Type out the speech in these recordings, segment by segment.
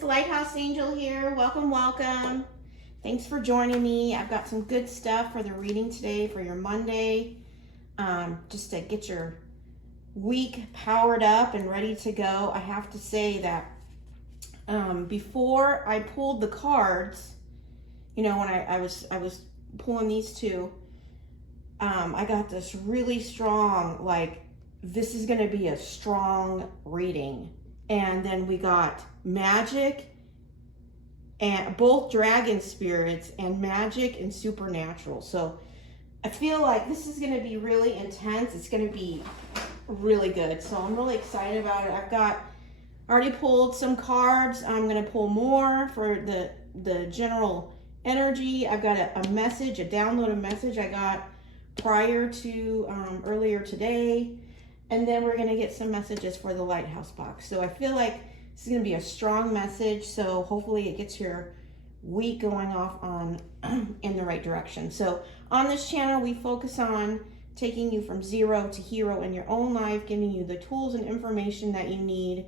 the Lighthouse Angel here. Welcome, welcome. Thanks for joining me. I've got some good stuff for the reading today for your Monday, just to get your week powered up and ready to go. I have to say that before I pulled the cards, you know, when I was pulling these two, I got this really strong, like, this is going to be a strong reading. And then we got magic, and both dragon spirits, and magic and supernatural. So I feel like this is going to be really intense. It's going to be really good. So I'm really excited about it. I've already pulled some cards. I'm going to pull more for the general energy. I've got a message, a downloaded message I got prior to earlier today. And then we're going to get some messages for the Lighthouse box. So I feel like this is going to be a strong message. So hopefully it gets your week going off on in the right direction. So on this channel, we focus on taking you from zero to hero in your own life, giving you the tools and information that you need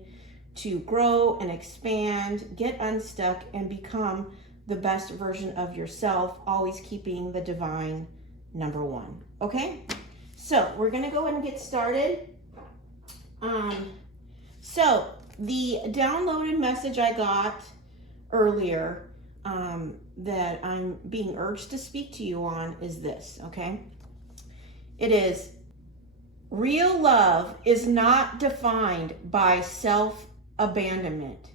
to grow and expand, get unstuck, and become the best version of yourself, always keeping the divine number one. Okay? So we're going to go ahead and get started. So the downloaded message I got earlier that I'm being urged to speak to you on is this, okay? It is, real love is not defined by self-abandonment.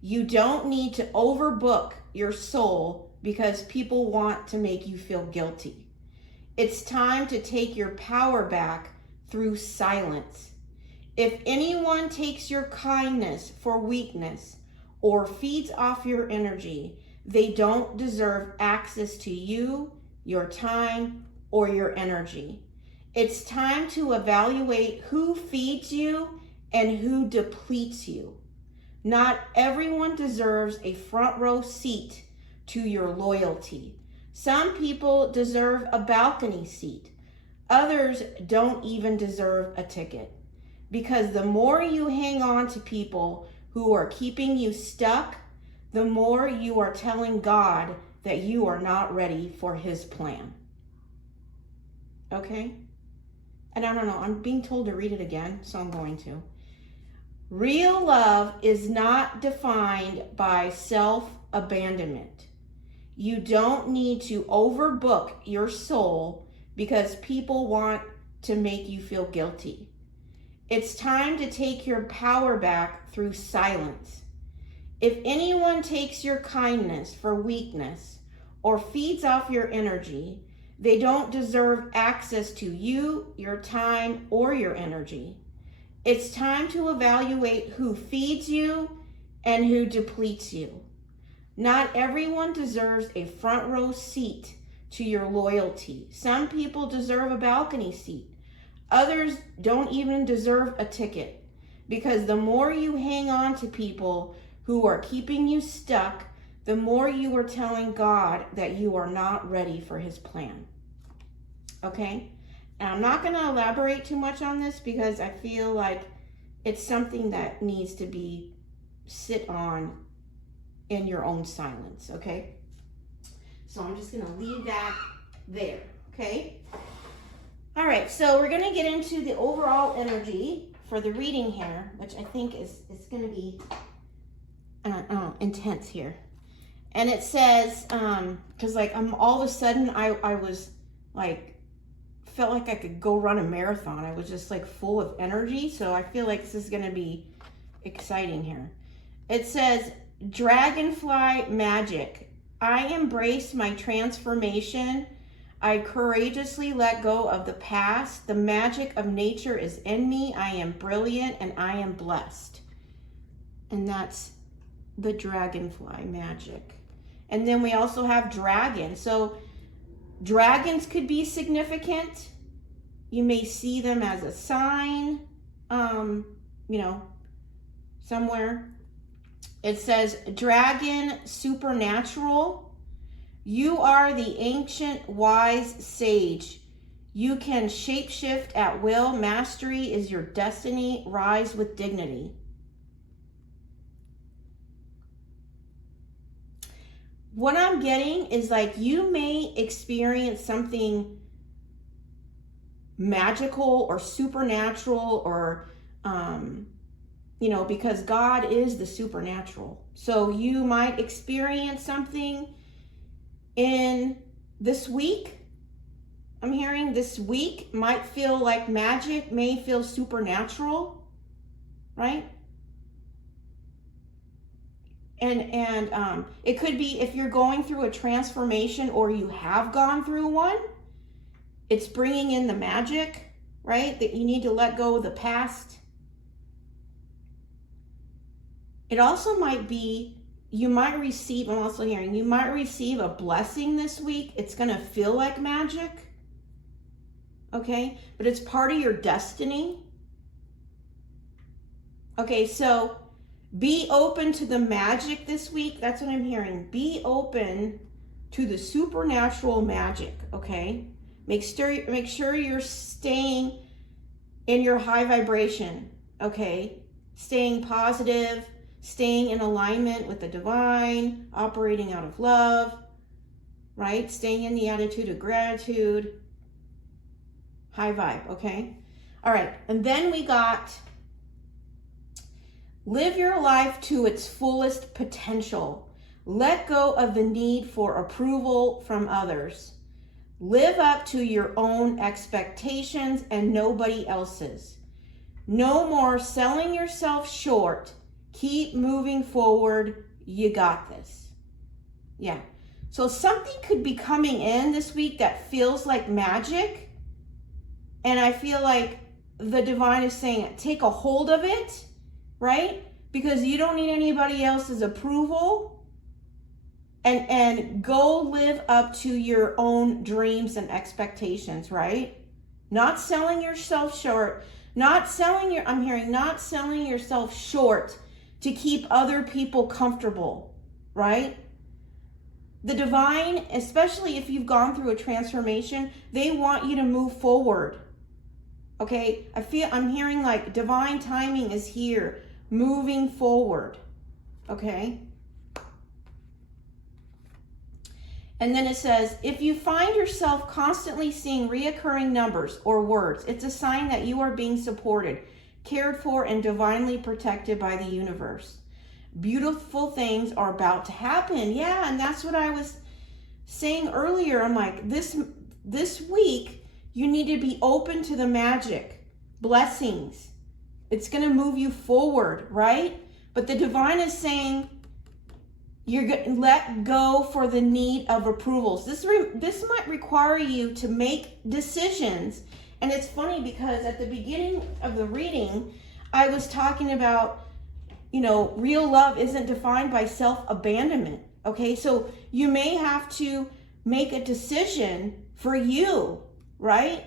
You don't need to overbook your soul because people want to make you feel guilty. It's time to take your power back through silence. If anyone takes your kindness for weakness or feeds off your energy, they don't deserve access to you, your time, or your energy. It's time to evaluate who feeds you and who depletes you. Not everyone deserves a front row seat to your loyalty. Some people deserve a balcony seat. Others don't even deserve a ticket. Because the more you hang on to people who are keeping you stuck, the more you are telling God that you are not ready for his plan. Okay? And I don't know, I'm being told to read it again, so I'm going to. Real love is not defined by self-abandonment. You don't need to overbook your soul because people want to make you feel guilty. It's time to take your power back through silence. If anyone takes your kindness for weakness or feeds off your energy, they don't deserve access to you, your time, or your energy. It's time to evaluate who feeds you and who depletes you. Not everyone deserves a front row seat to your loyalty. Some people deserve a balcony seat. Others don't even deserve a ticket, because the more you hang on to people who are keeping you stuck, the more you are telling God that you are not ready for his plan. Okay? And I'm not going to elaborate too much on this because I feel like it's something that needs to be sit on in your own silence. Okay? So I'm just going to leave that there. Okay? All right, so we're going to get into the overall energy for the reading here, which I think is going to be intense here. And it says, because like all of a sudden I was like, felt like I could go run a marathon. I was just like full of energy. So I feel like this is going to be exciting here. It says, dragonfly magic. I embrace my transformation. I courageously let go of the past. The magic of nature is in me. I am brilliant and I am blessed. And that's the dragonfly magic. And then we also have dragon. So dragons could be significant. You may see them as a sign, somewhere. It says dragon supernatural. You are the ancient wise sage. You can shapeshift at will. Mastery is your destiny. Rise with dignity. what I'm getting is like you may experience something magical or supernatural or, because God is the supernatural. So you might experience something in this week. I'm hearing this week might feel like magic, may feel supernatural, right? And it could be if you're going through a transformation or you have gone through one, it's bringing in the magic, right? That you need to let go of the past. It also might be, you might receive, I'm also hearing, you might receive a blessing this week. It's going to feel like magic, okay? But it's part of your destiny. Okay, so be open to the magic this week. That's what I'm hearing. Be open to the supernatural magic, okay? Make sure you're staying in your high vibration, okay? Staying positive, staying in alignment with the divine, operating out of love, right? Staying in the attitude of gratitude, high vibe, okay? All right, and then we got live your life to its fullest potential. Let go of the need for approval from others. Live up to your own expectations and nobody else's. No more selling yourself short. Keep moving forward. You got this. Yeah. So something could be coming in this week that feels like magic. And I feel like the divine is saying, take a hold of it, right? Because you don't need anybody else's approval. And go live up to your own dreams and expectations, right? Not selling yourself short. I'm hearing not selling yourself short to keep other people comfortable, right? The divine, especially if you've gone through a transformation, they want you to move forward. Okay? I'm hearing like divine timing is here, moving forward. Okay? And then it says, if you find yourself constantly seeing reoccurring numbers or words, it's a sign that you are being supported, cared for, and divinely protected by the universe. Beautiful things are about to happen. Yeah, and that's what I was saying earlier. I'm like, this week, you need to be open to the magic, blessings. It's going to move you forward, right? But the divine is saying, you're going to let go for the need of approvals. This might require you to make decisions. And it's funny because at the beginning of the reading, I was talking about, real love isn't defined by self-abandonment. Okay, so you may have to make a decision for you, right?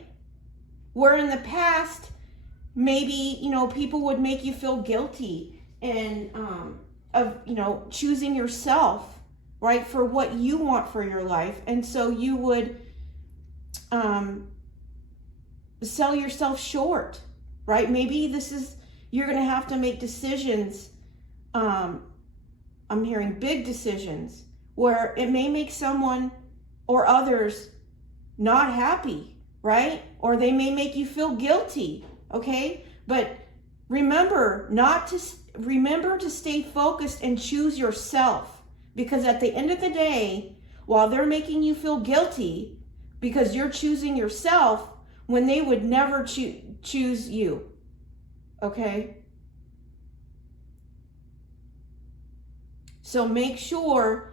Where in the past, maybe, people would make you feel guilty and, of choosing yourself, right, for what you want for your life. And so you would sell yourself short, right? Maybe you're going to have to make decisions. I'm hearing big decisions where it may make someone or others not happy, right? Or they may make you feel guilty, okay? But remember to stay focused and choose yourself, because at the end of the day, while they're making you feel guilty because you're choosing yourself when they would never choose you, okay? So make sure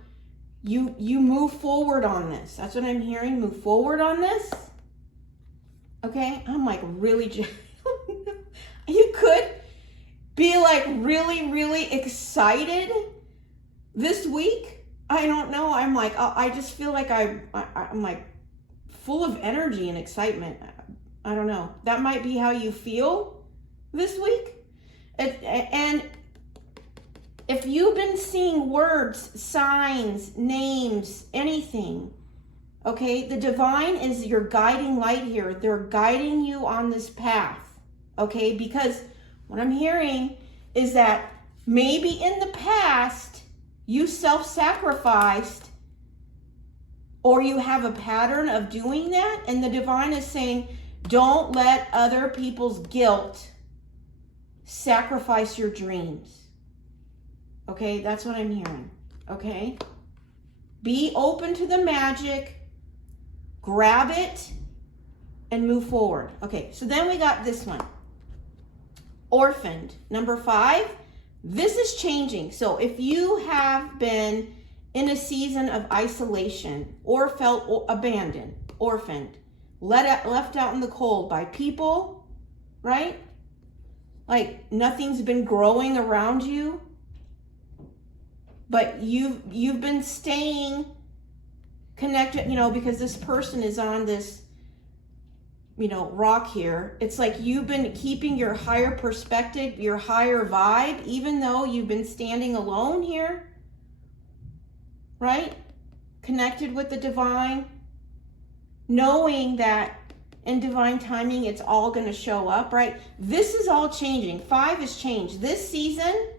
you move forward on this. That's what I'm hearing. Move forward on this. Okay? I'm like really you could be like really, really excited this week. I don't know. I'm like, I just feel like I'm like full of energy and excitement. I don't know. That might be how you feel this week. And if you've been seeing words, signs, names, anything, okay, the divine is your guiding light here. They're guiding you on this path, okay? Because what I'm hearing is that maybe in the past you self-sacrificed or you have a pattern of doing that, and the divine is saying, don't let other people's guilt sacrifice your dreams. Okay, that's what I'm hearing. Okay, be open to the magic, grab it, and move forward. Okay, so then we got this one. Orphaned, number 5. This is changing. So if you have been in a season of isolation or felt abandoned, orphaned, left out in the cold by people, right? Like nothing's been growing around you, but you've been staying connected, because this person is on this, rock here. It's like you've been keeping your higher perspective, your higher vibe, even though you've been standing alone here, right? Connected with the divine, knowing that in divine timing, it's all going to show up, right? This is all changing. 5 is changed. This season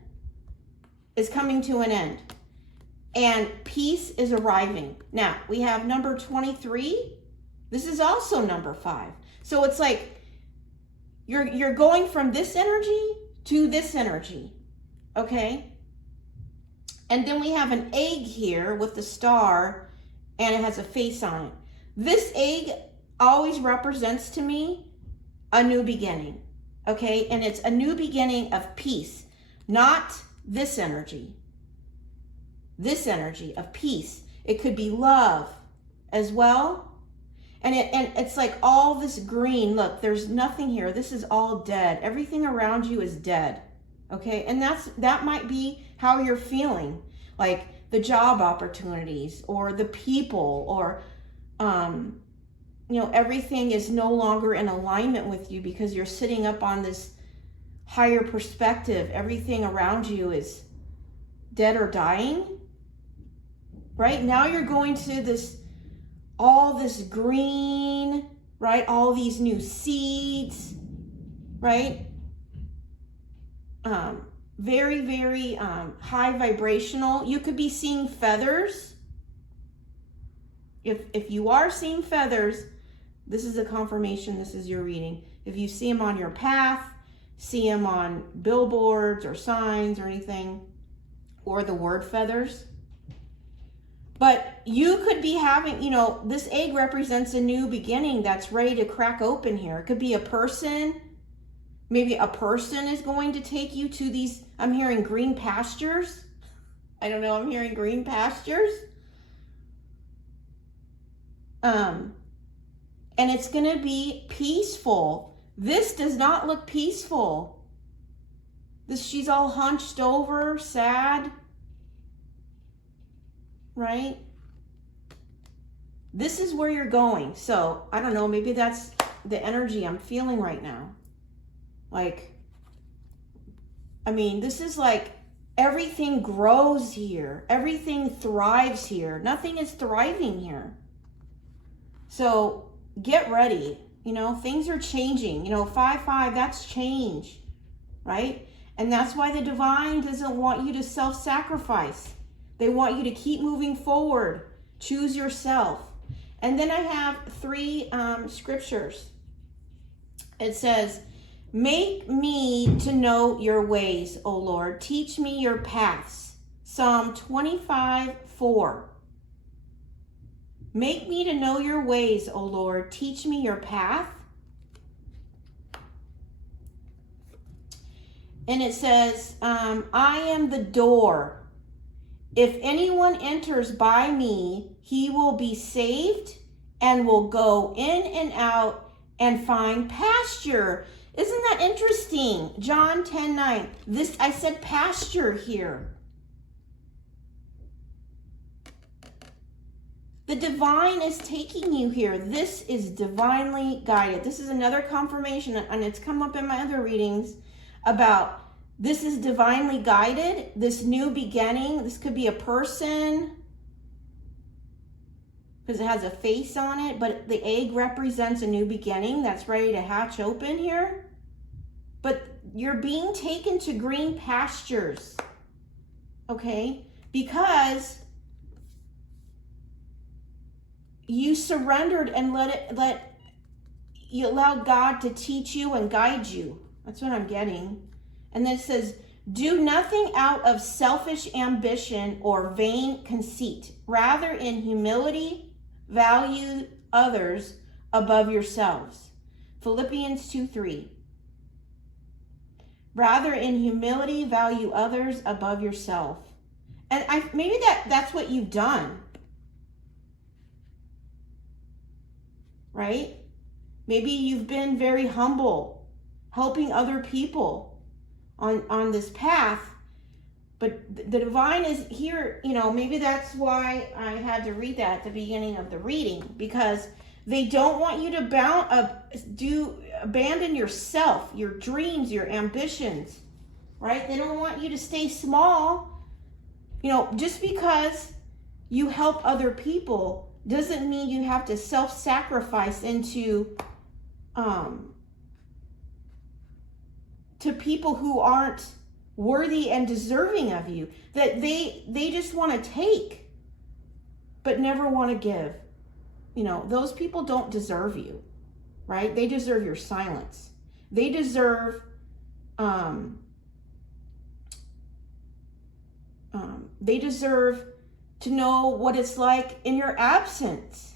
is coming to an end, and peace is arriving. Now, we have number 23. This is also number 5. So it's like you're going from this energy to this energy, okay? And then we have an egg here with the star, and it has a face on it. This egg always represents to me a new beginning, okay? And it's a new beginning of peace, not this energy. This energy of peace. It could be love as well. And it's like all this green. Look, there's nothing here. This is all dead. Everything around you is dead. Okay? And that might be how you're feeling. Like the job opportunities or the people or everything is no longer in alignment with you because you're sitting up on this higher perspective. Everything around you is dead or dying. Right? Now you're going to all this green, right? All these new seeds, right? Very, very high vibrational. You could be seeing feathers. If you are seeing feathers, this is a confirmation, this is your reading. If you see them on your path, see them on billboards or signs or anything, or the word feathers. But you could be having, this egg represents a new beginning that's ready to crack open here. It could be a person. Maybe a person is going to take you to these, I'm hearing green pastures. I don't know, I'm hearing green pastures. And it's going to be peaceful. This does not look peaceful. She's all hunched over, sad. Right? This is where you're going. So, I don't know, maybe that's the energy I'm feeling right now. Like, this is like everything grows here. Everything thrives here. Nothing is thriving here. So, get ready. Things are changing. 5-5, that's change. Right? And that's why the divine doesn't want you to self-sacrifice. They want you to keep moving forward. Choose yourself. And then I have 3 scriptures. It says, make me to know your ways, O Lord. Teach me your paths. Psalm 25:4. Make me to know your ways, O Lord. Teach me your path. And it says, I am the door. If anyone enters by me, he will be saved and will go in and out and find pasture. Isn't that interesting? John 10:9. I said pasture here. The divine is taking you here. This is divinely guided. This is another confirmation, and it's come up in my other readings about this is divinely guided, this new beginning. This could be a person because it has a face on it, but the egg represents a new beginning that's ready to hatch open here. But you're being taken to green pastures, okay? Because you surrendered and you allowed God to teach you and guide you. That's what I'm getting. And then it says, do nothing out of selfish ambition or vain conceit. Rather, in humility, value others above yourselves. Philippians 2:3. Rather, in humility, value others above yourself. And maybe that's what you've done. Right? Maybe you've been very humble, helping other people on this path. But the divine is here, maybe that's why I had to read that at the beginning of the reading, because they don't want you to abandon yourself, your dreams, your ambitions, right? They don't want you to stay small. Just because you help other people doesn't mean you have to self-sacrifice into to people who aren't worthy and deserving of you, that they just want to take but never want to give. Those people don't deserve you, right? They deserve your silence. They deserve to know what it's like in your absence,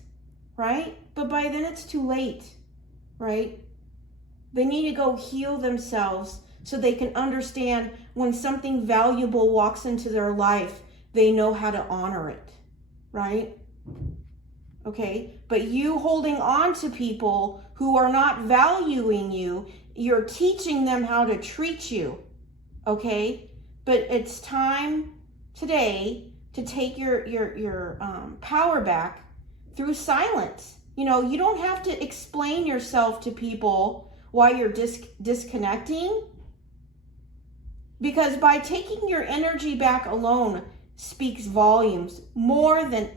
right? But by then it's too late, right? They need to go heal themselves so they can understand when something valuable walks into their life, they know how to honor it, right? Okay, but you holding on to people who are not valuing you, you're teaching them how to treat you, okay? But it's time today to take your power back through silence. You don't have to explain yourself to people while you're disconnecting, because by taking your energy back alone speaks volumes more than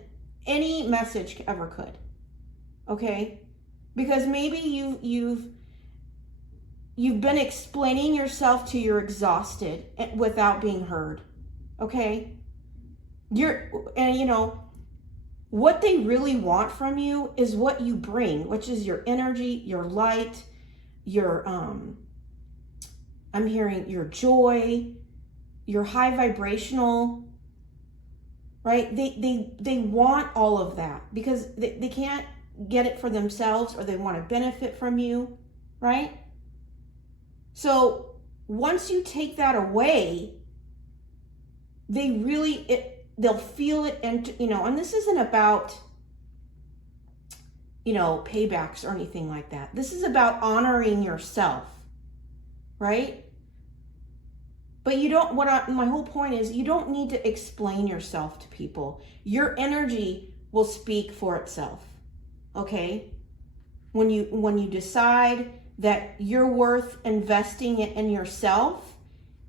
any message ever could. Okay? Because maybe you've been explaining yourself till you're exhausted without being heard. Okay? What they really want from you is what you bring, which is your energy, your light, your I'm hearing your joy, your high vibrational, right? They want all of that because they can't get it for themselves, or they want to benefit from you, right? So once you take that away, they'll feel it, and and this isn't about paybacks or anything like that. This is about honoring yourself, right? But my whole point is, you don't need to explain yourself to people. Your energy will speak for itself, okay? When you decide that you're worth investing in yourself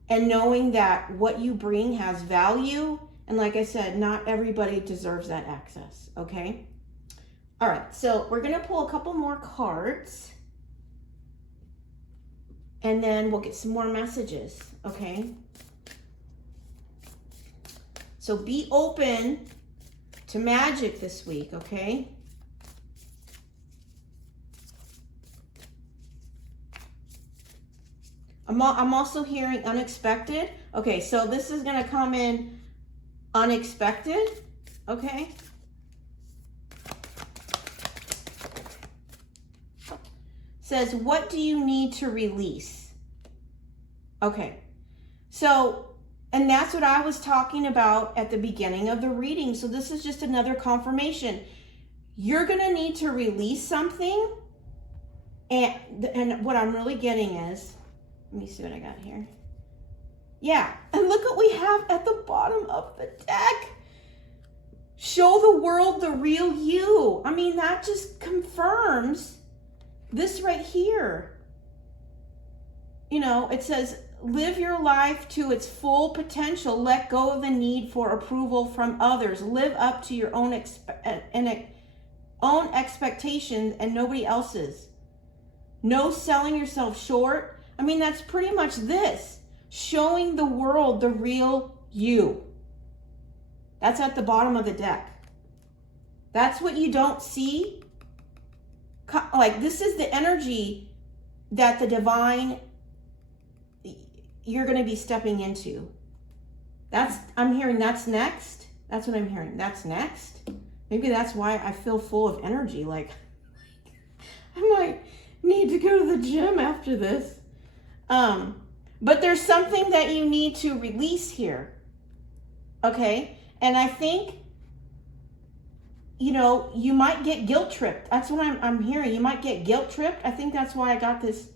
and knowing that what you bring has value, and like I said, not everybody deserves that access, okay? All right, so we're gonna pull a couple more cards, and then we'll get some more messages, okay? So be open to magic this week, okay? I'm also hearing unexpected. Okay, so this is gonna come in unexpected, okay? Says, what do you need to release? Okay, so, and that's what I was talking about at the beginning of the reading. So this is just another confirmation. You're gonna need to release something, and what I'm really getting is, let me see what I got here. Yeah, and look what we have at the bottom of the deck. Show the world the real you. I mean, that just confirms this right here. It says, live your life to its full potential. Let go of the need for approval from others. Live up to your own expectations and nobody else's. No selling yourself short. I mean, that's pretty much this. Showing the world the real you. That's at the bottom of the deck. That's what you don't see. Like, this is the energy that the divine, you're going to be stepping into. I'm hearing that's next. That's what I'm hearing. That's next. Maybe that's why I feel full of energy. Like, I might need to go to the gym after this. But there's something that you need to release here. Okay? And I think, you might get guilt tripped. That's what I'm hearing. You might get guilt tripped. I think that's why I got this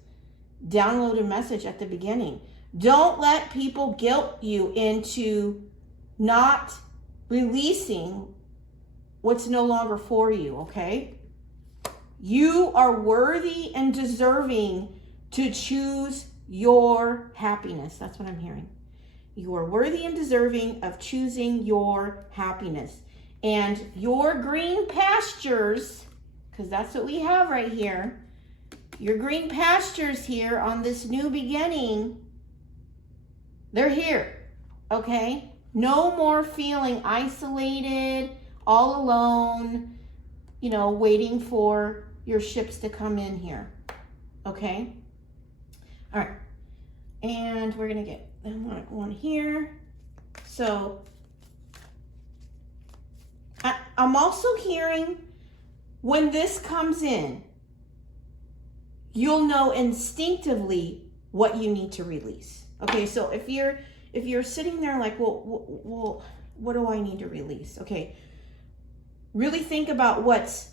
downloaded message at the beginning. Don't let people guilt you into not releasing what's no longer for you, okay? You are worthy and deserving to choose your happiness. That's what I'm hearing. You are worthy and deserving of choosing your happiness. And your green pastures, because that's what we have right here, your green pastures here on this new beginning, they're here, okay? No more feeling isolated, all alone, waiting for your ships to come in here, okay? All right, and we're gonna get one here. So I'm also hearing when this comes in, you'll know instinctively what you need to release. Okay, so if you're sitting there like, well, what do I need to release? Okay, really think about what's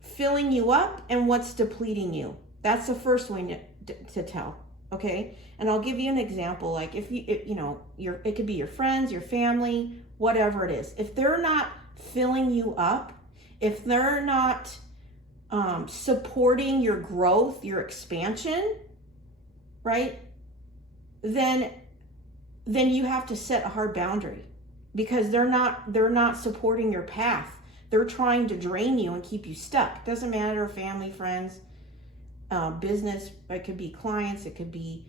filling you up and what's depleting you. That's the first way to tell. Okay, and I'll give you an example. Like if it could be your friends, your family, whatever it is. If they're not filling you up, if they're not supporting your growth, your expansion, right? Then you have to set a hard boundary, because they're not supporting your path. They're trying to drain you and keep you stuck. Doesn't matter, family, friends, business. It could be clients. It could be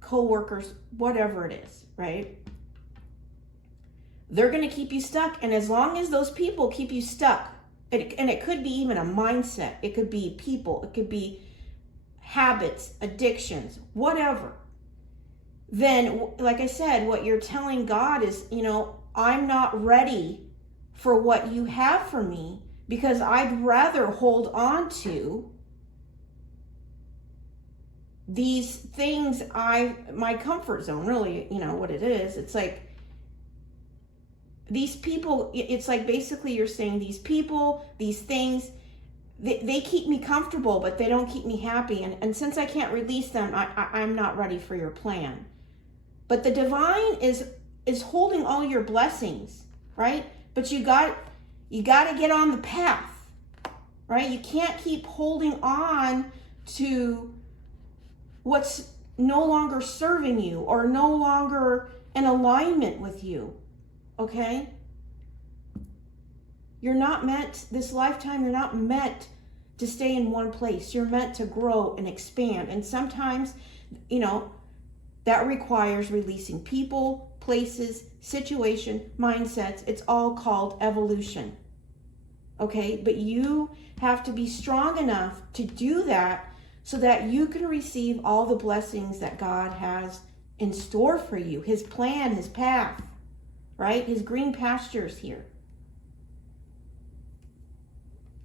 co-workers, whatever it is, right? They're going to keep you stuck. And as long as those people keep you stuck, and it could be even a mindset, it could be people, it could be habits, addictions, whatever. Then, like I said, what you're telling God is, I'm not ready for what you have for me, because I'd rather hold on to these things, my comfort zone, really, what it is. It's like these people, it's like basically you're saying these people, these things, they keep me comfortable, but they don't keep me happy. And since I can't release them, I'm not ready for your plan. But the divine is holding all your blessings, right? But you got to get on the path, right? You can't keep holding on to what's no longer serving you or no longer in alignment with you, okay? You're not meant, this lifetime, you're not meant to stay in one place. You're meant to grow and expand. And sometimes, that requires releasing people, places, situation, mindsets. It's all called evolution. Okay? But you have to be strong enough to do that so that you can receive all the blessings that God has in store for you. His plan, his path, right? His green pastures here.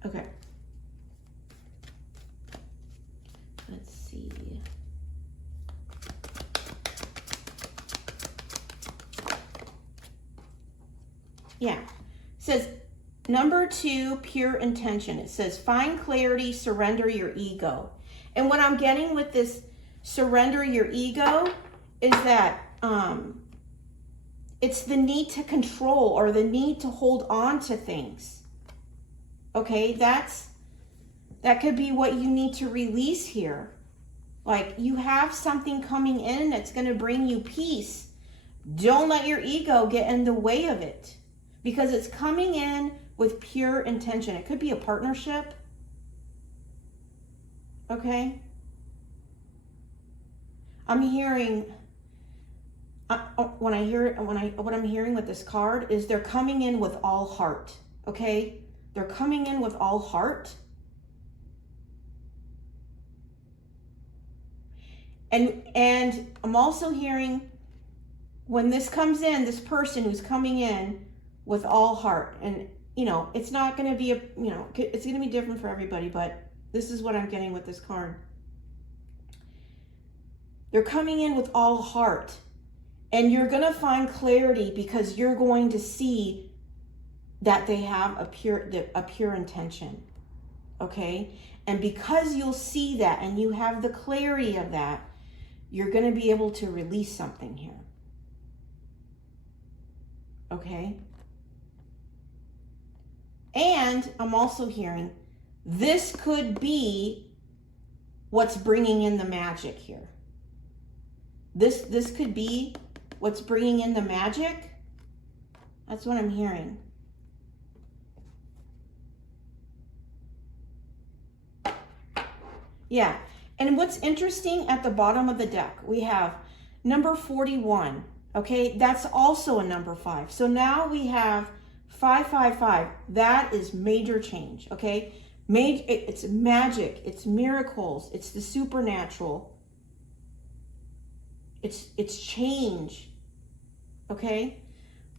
Okay. Let's see. Yeah. It says, number 2, pure intention. It says, find clarity, surrender your ego. And what I'm getting with this surrender your ego is that it's the need to control or the need to hold on to things. Okay, that could be what you need to release here. Like, you have something coming in that's going to bring you peace. Don't let your ego get in the way of it, because it's coming in with pure intention. It could be a partnership. Okay? I'm hearing what I'm hearing with this card is they're coming in with all heart. Okay? They're coming in with all heart. And I'm also hearing when this comes in, this person who's coming in with all heart, and it's not going to be it's going to be different for everybody, but this is what I'm getting with this card. They're coming in with all heart, and you're going to find clarity because you're going to see that they have a pure intention. Okay? And because you'll see that and you have the clarity of that, you're going to be able to release something here. Okay? And I'm also hearing this could be what's bringing in the magic here. This could be what's bringing in the magic. That's what I'm hearing. Yeah. And what's interesting, at the bottom of the deck, we have number 41. Okay, that's also a number 5. So now we have 555. That is major change. Okay, it's magic, it's miracles, it's the supernatural. It's change. Okay,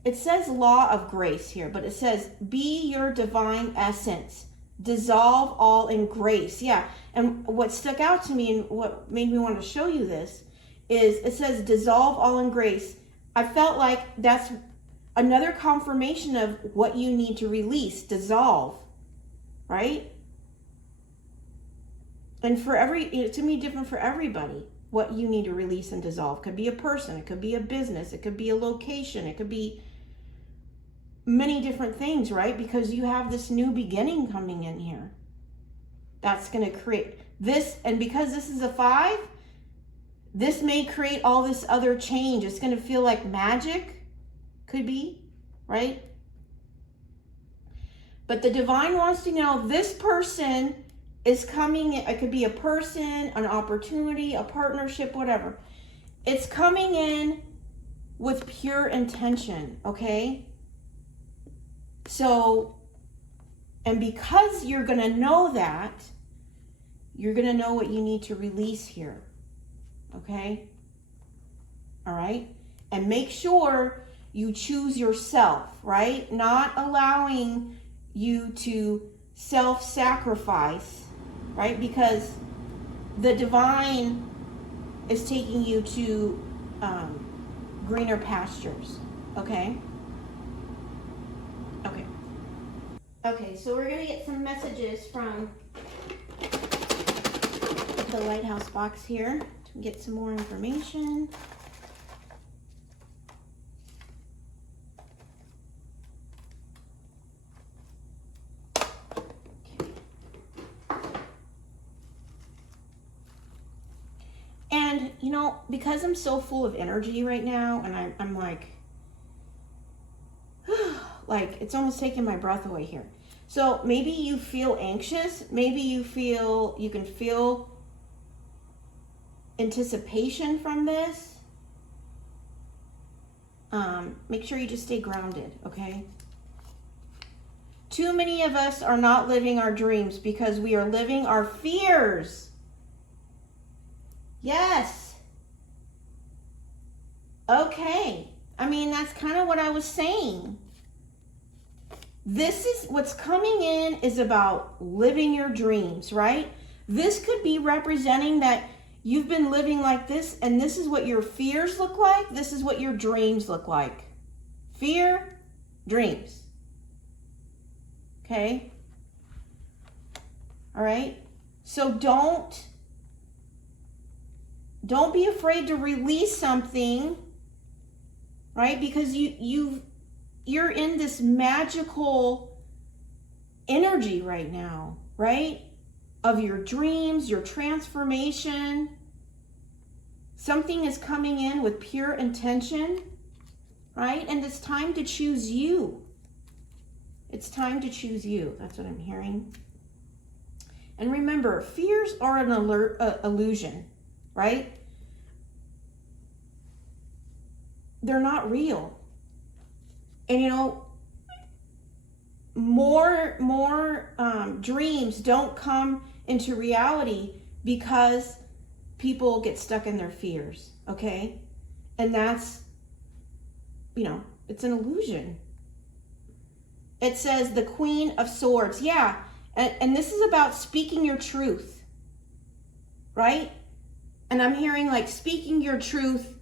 it says law of grace here, but it says be your divine essence. Dissolve all in grace. Yeah. And what stuck out to me and what made me want to show you this is it says dissolve all in grace. I felt like that's another confirmation of what you need to release, dissolve, right? And for it's to me different for everybody, what you need to release and dissolve. It could be a person, it could be a business, it could be a location, it could be many different things, right? Because you have this new beginning coming in here. That's going to create this, and because this is a 5, this may create all this other change. It's going to feel like magic, could be, right? But the divine wants to know this person is coming. It could be a person, an opportunity, a partnership, whatever. It's coming in with pure intention, okay? So, and because you're going to know that, you're going to know what you need to release here. Okay? All right? And make sure you choose yourself, right? Not allowing you to self-sacrifice, right? Because the divine is taking you to greener pastures. Okay? Okay, so we're going to get some messages from the Lighthouse box here to get some more information. Okay. And, because I'm so full of energy right now, and I'm like, it's almost taking my breath away here. So maybe you feel anxious. Maybe you can feel anticipation from this. Make sure you just stay grounded, okay? Too many of us are not living our dreams because we are living our fears. Yes. Okay. That's kind of what I was saying. This is what's coming in is about living your dreams, right? This could be representing that you've been living like this, and this is what your fears look like. This is what your dreams look like. Fear, dreams. Okay? All right? So don't be afraid to release something, right? Because you're in this magical energy right now, right? Of your dreams, your transformation. Something is coming in with pure intention, right? And it's time to choose you. It's time to choose you. That's what I'm hearing. And remember, fears are an illusion, right? They're not real. And more dreams don't come into reality because people get stuck in their fears, okay? And that's, it's an illusion. It says the Queen of Swords. Yeah, and this is about speaking your truth, right? And I'm hearing like speaking your truth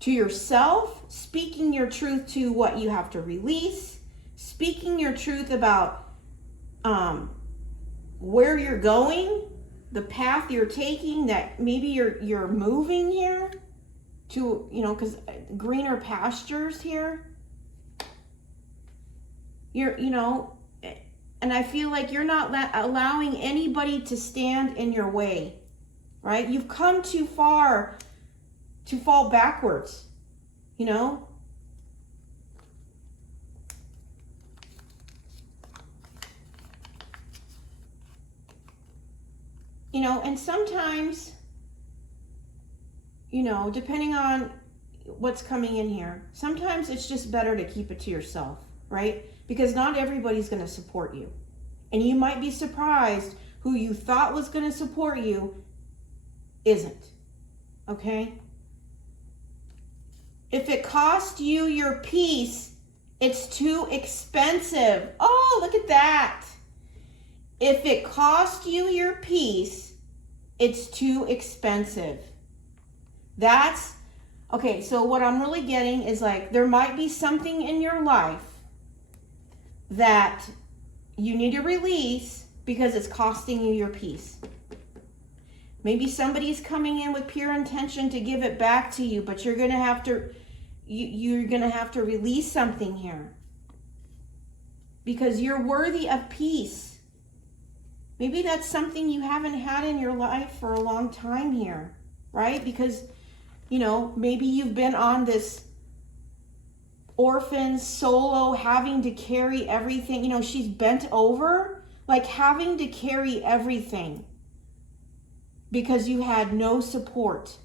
to yourself, speaking your truth to what you have to release, speaking your truth about where you're going, the path you're taking, that maybe you're moving here to, because greener pastures here. And I feel like you're not allowing anybody to stand in your way, right? You've come too far to fall backwards, and sometimes, depending on what's coming in here, sometimes it's just better to keep it to yourself, right? Because not everybody's going to support you. And you might be surprised who you thought was going to support you isn't, okay? If it cost you your peace, it's too expensive. Oh, look at that. If it cost you your peace, it's too expensive. That's, okay, so what I'm really getting is like, there might be something in your life that you need to release because it's costing you your peace. Maybe somebody's coming in with pure intention to give it back to you, but you're going to have to release something here because you're worthy of peace. Maybe that's something you haven't had in your life for a long time here, right? Because, maybe you've been on this orphan solo, having to carry everything. She's bent over, like having to carry everything because you had no support,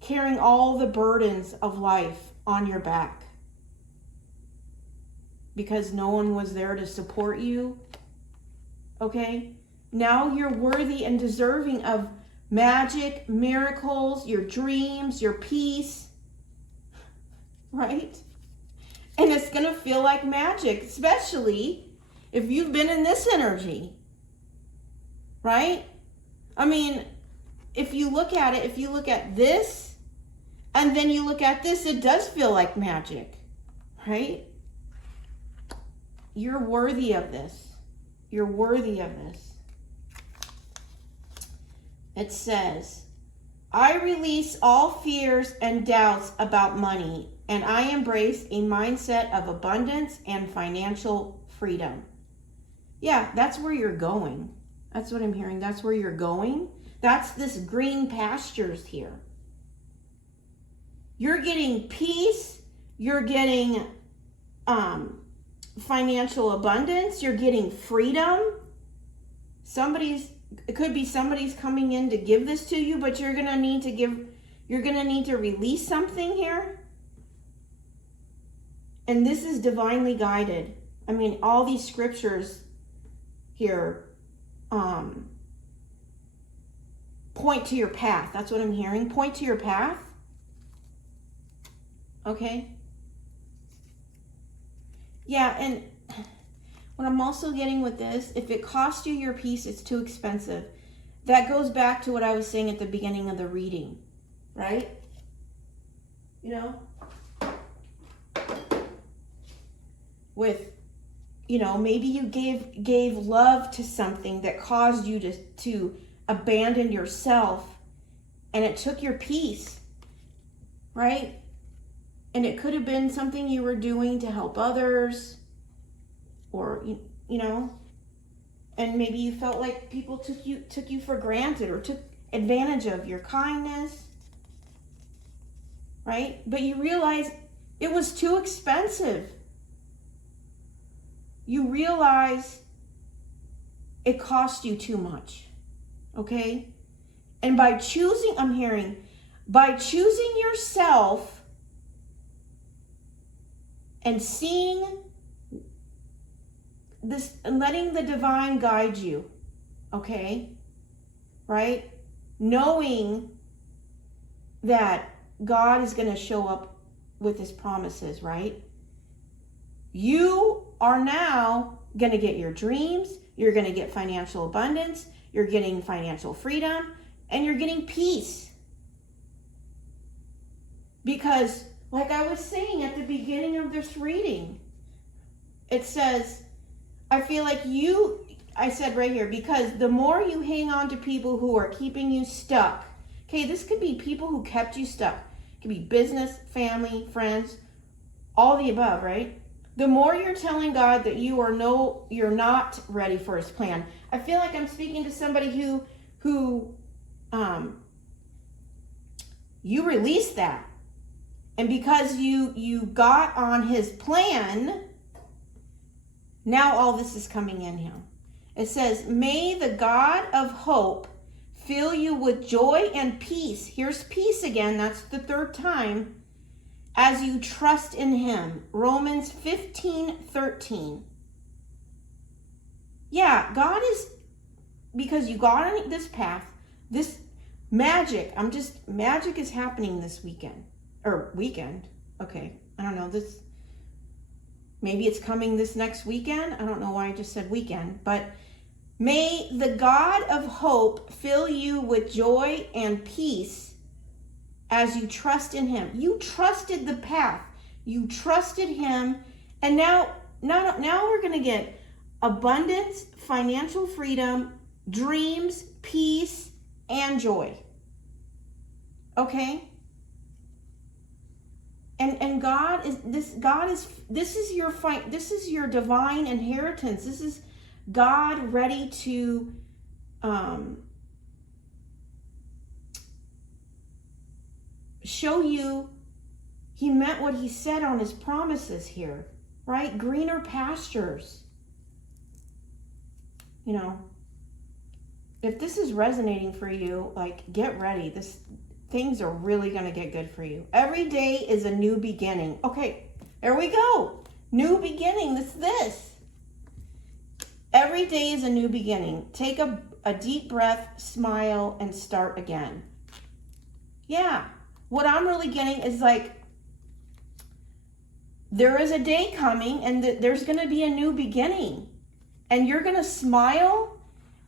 carrying all the burdens of life on your back because no one was there to support you. Okay, now you're worthy and deserving of magic, miracles, your dreams, your peace, right? And it's going to feel like magic, especially if you've been in this energy, right? I mean, if you look at it, if you look at this and then you look at this, it does feel like magic, right? You're worthy of this. You're worthy of this. It says, I release all fears and doubts about money, and I embrace a mindset of abundance and financial freedom. Yeah, that's where you're going. That's what I'm hearing. That's where you're going. That's this green pastures here. You're getting peace. You're getting financial abundance. You're getting freedom. It could be somebody's coming in to give this to you, but you're going to need to release something here. And this is divinely guided. I mean, all these scriptures here point to your path. That's what I'm hearing. Point to your path. Okay. Yeah, and what I'm also getting with this, if it costs you your peace, it's too expensive. That goes back to what I was saying at the beginning of the reading, right? With, maybe you gave love to something that caused you to abandon yourself, and it took your peace, right? And it could have been something you were doing to help others, or, and maybe you felt like people took you for granted or took advantage of your kindness, right? But you realize it was too expensive. You realize it cost you too much, okay? And by choosing yourself and seeing letting the divine guide you, okay? Right? Knowing that God is going to show up with his promises, right? You are now going to get your dreams, you're going to get financial abundance, you're getting financial freedom, and you're getting peace. Because, like I was saying at the beginning of this reading, it says, I feel like I said right here, because the more you hang on to people who are keeping you stuck, okay, this could be people who kept you stuck. It could be business, family, friends, all the above, right? The more you're telling God that you're not ready for his plan. I feel like I'm speaking to somebody who you released that. And because you got on his plan, now all this is coming in him. It says, may the God of hope fill you with joy and peace. Here's peace again. That's the third time. As you trust in him. Romans 15:13. Yeah, God is, because you got on this path, this magic is happening this weekend. Okay, I don't know, maybe it's coming this next weekend. I don't know why I just said weekend, but may the God of hope fill you with joy and peace as you trust in him. You trusted the path. You trusted him. And now we're going to get abundance, financial freedom, dreams, peace, and joy. Okay? And this is your divine inheritance. This is God ready to show you he meant what he said on his promises here, right? Greener pastures. You know, if this is resonating for you, like, get ready. Things are really going to get good for you. Every day is a new beginning. Okay, there we go. New beginning. This. Every day is a new beginning. Take a deep breath, smile, and start again. Yeah. What I'm really getting is like, there is a day coming and there's going to be a new beginning. And you're going to smile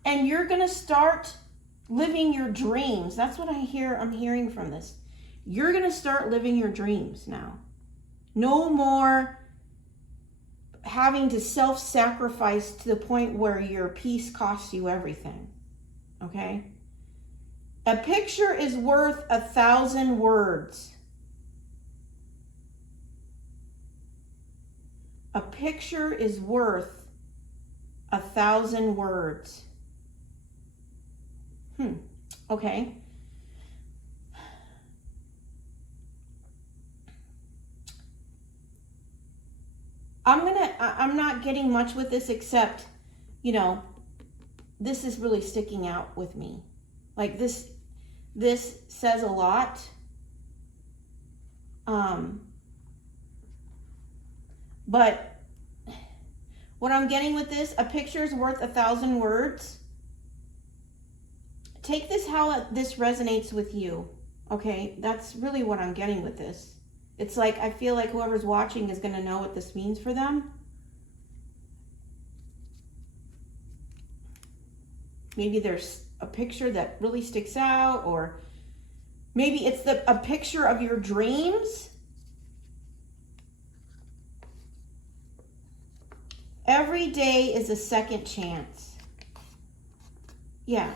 and you're going to start living your dreams. That's what I'm hearing from this. You're going to start living your dreams now. No more having to self-sacrifice to the point where your peace costs you everything. Okay? A picture is worth 1,000 words. A picture is worth 1,000 words. Okay. I'm not getting much with this, except, you know, this is really sticking out with me. Like this says a lot. But what I'm getting with this, a picture is worth 1,000 words. Take this how this resonates with you. Okay, that's really what I'm getting with this. It's like, I feel like whoever's watching is going to know what this means for them. Maybe there's a picture that really sticks out, or maybe it's a picture of your dreams. Every day is a second chance. Yeah.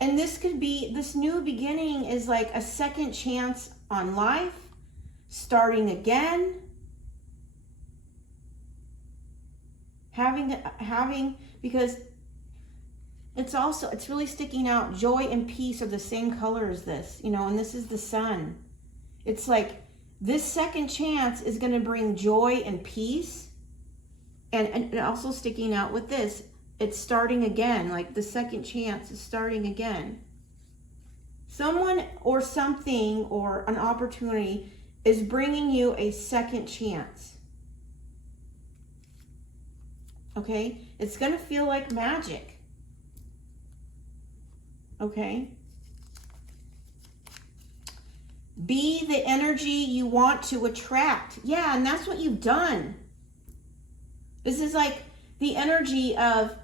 And this new beginning is like a second chance on life, starting again, because it's really sticking out. Joy and peace are the same color as this, you know, and this is the sun. It's like this second chance is going to bring joy and peace, and also sticking out with this. It's starting again, like the second chance is starting again. Someone or something or an opportunity is bringing you a second chance. Okay? It's going to feel like magic. Okay? Be the energy you want to attract. Yeah, and that's what you've done. This is like the energy of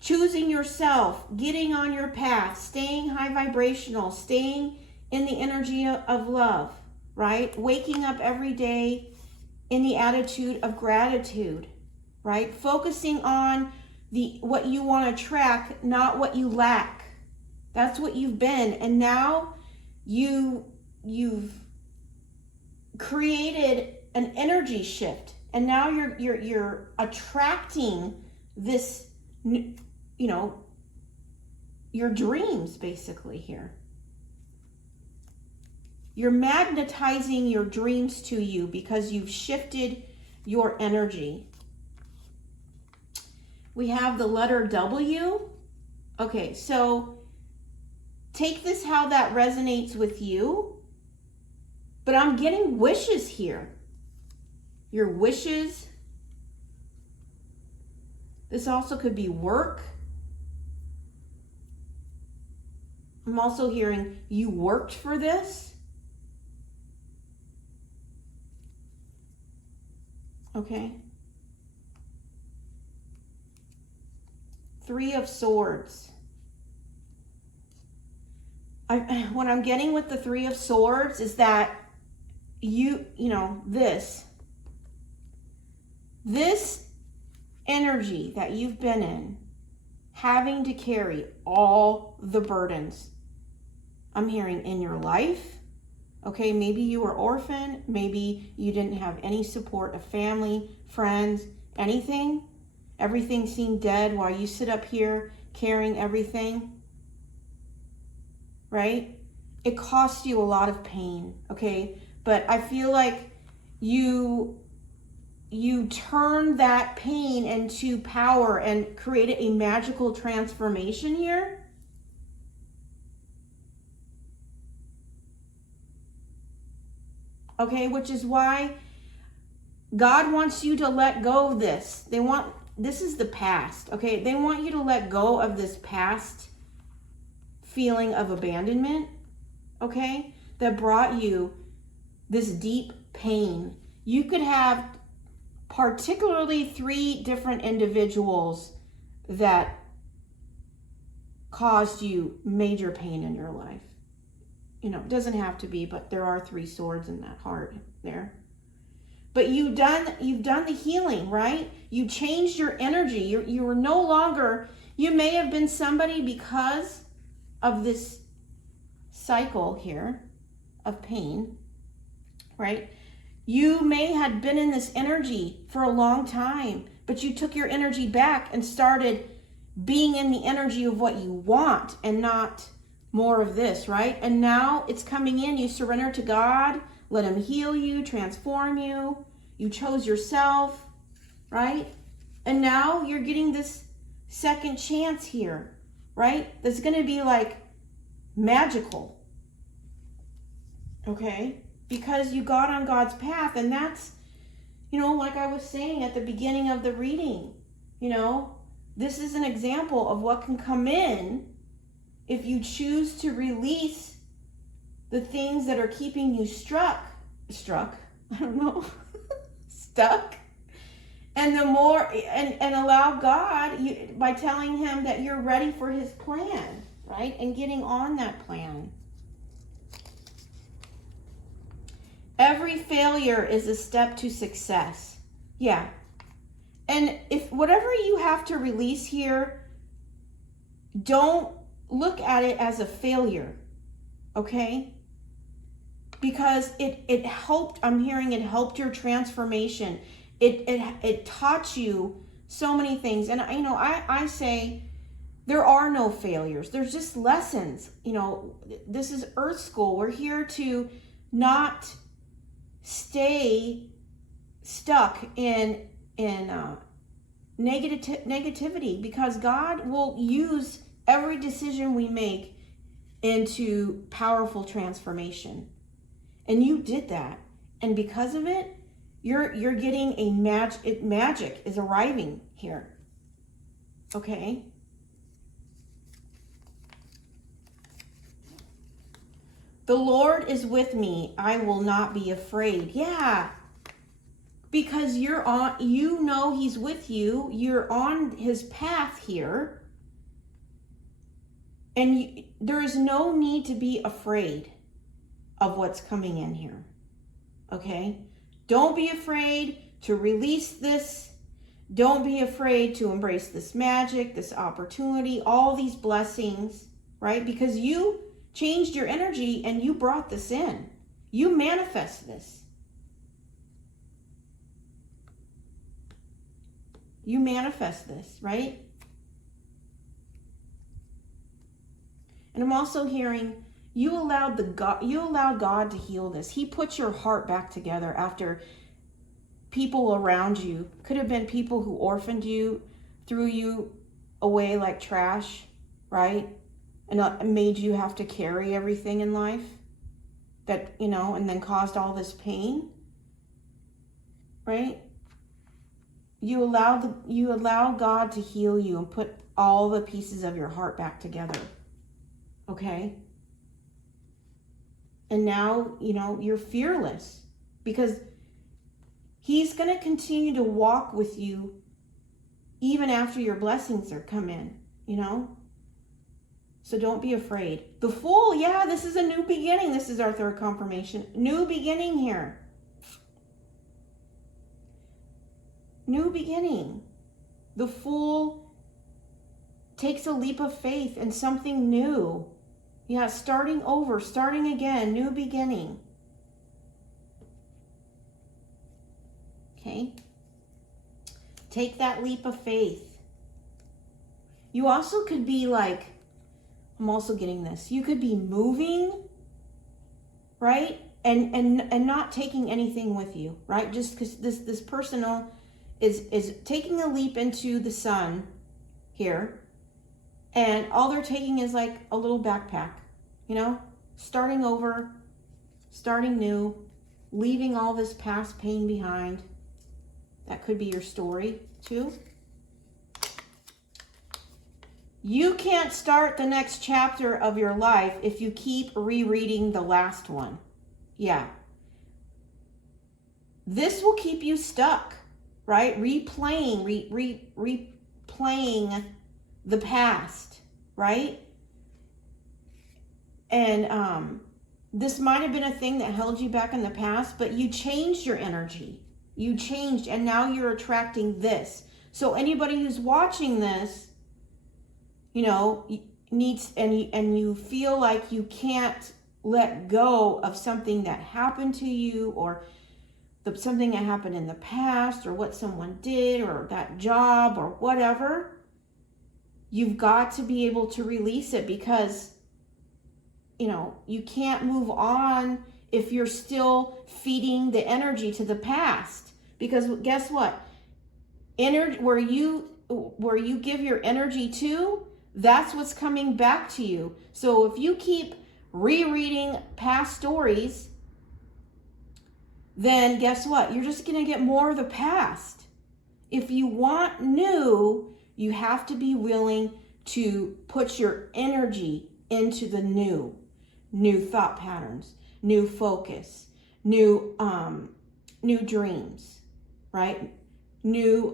choosing yourself, getting on your path, staying high vibrational, staying in the energy of love, right? Waking up every day in the attitude of gratitude, right? Focusing on what you want to attract, not what you lack. That's what you've been. And now you've created an energy shift. And now you're attracting this, your dreams basically here. You're magnetizing your dreams to you because you've shifted your energy. We have the letter W. Okay, so take this how that resonates with you. But I'm getting wishes here. Your wishes. This also could be work. I'm also hearing you worked for this. Okay. 3 of Swords. What I'm getting with the 3 of Swords is that this energy that you've been in, having to carry all the burdens, I'm hearing in your life. Okay, maybe you were orphaned, maybe you didn't have any support of family, friends, anything. Everything seemed dead while you sit up here carrying everything, right? It cost you a lot of pain, okay? But I feel like you turned that pain into power and created a magical transformation here. Okay, which is why God wants you to let go of this. This is the past, okay? They want you to let go of this past feeling of abandonment, okay? That brought you this deep pain. You could have particularly 3 different individuals that caused you major pain in your life. It doesn't have to be, but there are 3 swords in that heart there. But you've done the healing, right? You changed your energy. You were no longer, you may have been somebody because of this cycle here of pain, right? You may have been in this energy for a long time, but you took your energy back and started being in the energy of what you want and not more of this, right? And now it's coming in. You surrender to God. Let him heal you, transform you. You chose yourself, right? And now you're getting this second chance here, right? That's going to be like magical, okay? Because you got on God's path, and that's, like I was saying at the beginning of the reading, this is an example of what can come in if you choose to release the things that are keeping you stuck, and the more, and allow God, by telling him that you're ready for his plan, right? And getting on that plan. Every failure is a step to success. Yeah. And if whatever you have to release here, don't look at it as a failure, okay? Because it helped, I'm hearing it helped your transformation. It taught you so many things. And I say there are no failures. There's just lessons. This is Earth School. We're here to not stay stuck in negativity, because God will use every decision we make into powerful transformation. And you did that. And because of it, you're getting magic is arriving here. Okay? The Lord is with me. I will not be afraid. Yeah. Because you're on, you know He's with you. You're on His path here. And there is no need to be afraid of what's coming in here. Okay? Don't be afraid to release this. Don't be afraid to embrace this magic, this opportunity, all these blessings, right? Because you changed your energy and you brought this in. You manifest this. You manifest this, right? And I'm also hearing you allowed God to heal this. He put your heart back together after people around you, could have been people who orphaned you, threw you away like trash, right? And made you have to carry everything in life that, and then caused all this pain, right? You allow God to heal you and put all the pieces of your heart back together. Okay? And now, you're fearless because He's going to continue to walk with you even after your blessings are come in, So don't be afraid. The Fool, yeah, this is a new beginning. This is our third confirmation. New beginning here. New beginning. The Fool takes a leap of faith in something new. Yeah, starting over, starting again, new beginning. Okay? Take that leap of faith. You also could be like, I'm also getting this. You could be moving, right? And not taking anything with you, right? Just because this person is taking a leap into the sun here, and all they're taking is like a little backpack, starting over, starting new, leaving all this past pain behind. That could be your story too. You can't start the next chapter of your life if you keep rereading the last one. Yeah. This will keep you stuck, right? Replaying the past, right? And this might have been a thing that held you back in the past, but you changed your energy. You changed, and now you're attracting this. So anybody who's watching this, needs, and you feel like you can't let go of something that happened to you, or something that happened in the past, or what someone did, or that job, or whatever, you've got to be able to release it, because you can't move on if you're still feeding the energy to the past. Because guess what? Where you give your energy to, that's what's coming back to you. So if you keep rereading past stories, then guess what? You're just going to get more of the past. If you want new, you have to be willing to put your energy into the new thought patterns, new focus, new dreams, right? New,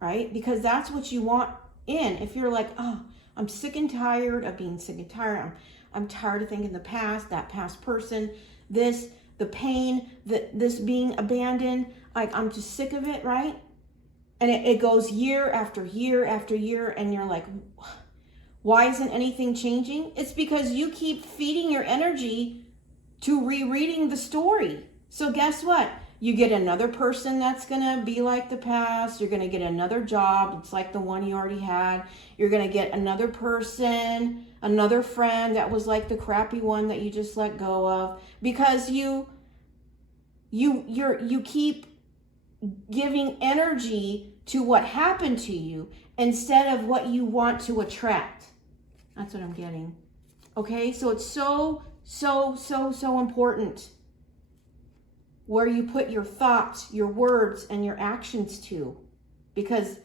right? Because that's what you want in. If you're like, oh, I'm sick and tired of being sick and tired. I'm tired of thinking the past, that past person, the pain, this being abandoned. Like, I'm just sick of it, right? And it goes year after year after year, and you're like, why isn't anything changing? It's because you keep feeding your energy to rereading the story. So guess what? You get another person that's going to be like the past. You're going to get another job. It's like the one you already had. You're going to get another person, another friend that was like the crappy one that you just let go of, because you keep giving energy to what happened to you instead of what you want to attract. That's what I'm getting. Okay? So it's so important. where you put your thoughts, your words, and your actions to, because